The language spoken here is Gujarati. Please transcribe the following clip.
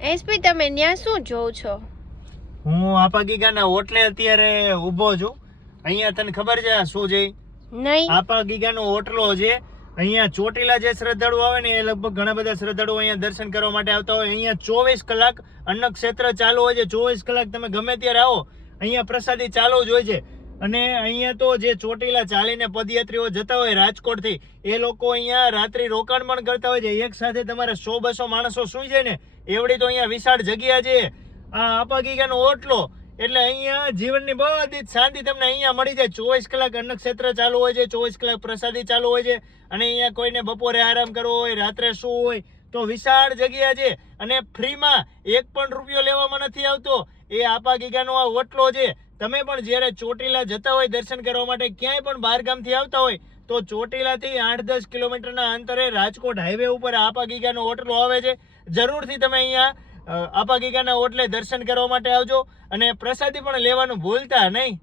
એસપી તમે ન્યા શું જોવ છો? હું આપા ગીગાના હોટલે અત્યારે ઊભો છું. અહીંયા તને ખબર છે આ શું છે? નહીં. આપા ગીગાનો હોટલો છે. અહીંયા ચોટીલા જે શ્રદ્ધાળુ આવે ને એ લગભગ ઘણા બધા શ્રદ્ધાળુઓ અહીંયા દર્શન કરવા માટે આવતા હોય. અહીંયા 24 કલાક અન્ન ક્ષેત્ર ચાલુ હોય છે. 24 કલાક તમે ગમે ત્યારે આવો અહીંયા પ્રસાદી ચાલુ જ હોય છે. અને અહીંયા તો જે ચોટીલા ચાલીને પદયાત્રીઓ જતા હોય રાજકોટથી, એ લોકો અહીંયા રાત્રિ રોકાણ પણ કરતા હોય છે. એક સાથે તમારે 100-200 માણસો સુઈ જાય ને એવડી તો અહીંયા વિશાળ જગ્યા છે આ આપા ગીગાનો હોટલો. એટલે અહીંયા જીવનની બધી જ શાંતિ તમને અહીંયા મળી જાય. 24 કલાક અન્ન ક્ષેત્ર ચાલુ હોય છે, 24 કલાક પ્રસાદી ચાલુ હોય છે. અને અહીંયા કોઈને બપોરે આરામ કરવો હોય, રાત્રે શું હોય તો વિશાળ જગ્યા છે. અને ફ્રીમાં 1 પણ રૂપિયો લેવામાં નથી આવતો. એ આપા ગીગાનો આ હોટલો છે. તમે પણ જ્યારે ચોટીલા જતા હોય દર્શન કરવા માટે, ક્યાંય પણ બહાર ગામથી આવતા હોય તો ચોટીલાથી 8-10 કિલોમીટરના અંતરે રાજકોટ હાઈવે ઉપર આપા ગીગાનો હોટલો આવે છે. જરૂરથી તમે અહીંયા આપા ગીગાના હોટલે દર્શન કરવા માટે આવજો અને પ્રસાદી પણ લેવાનું ભૂલતા નહીં.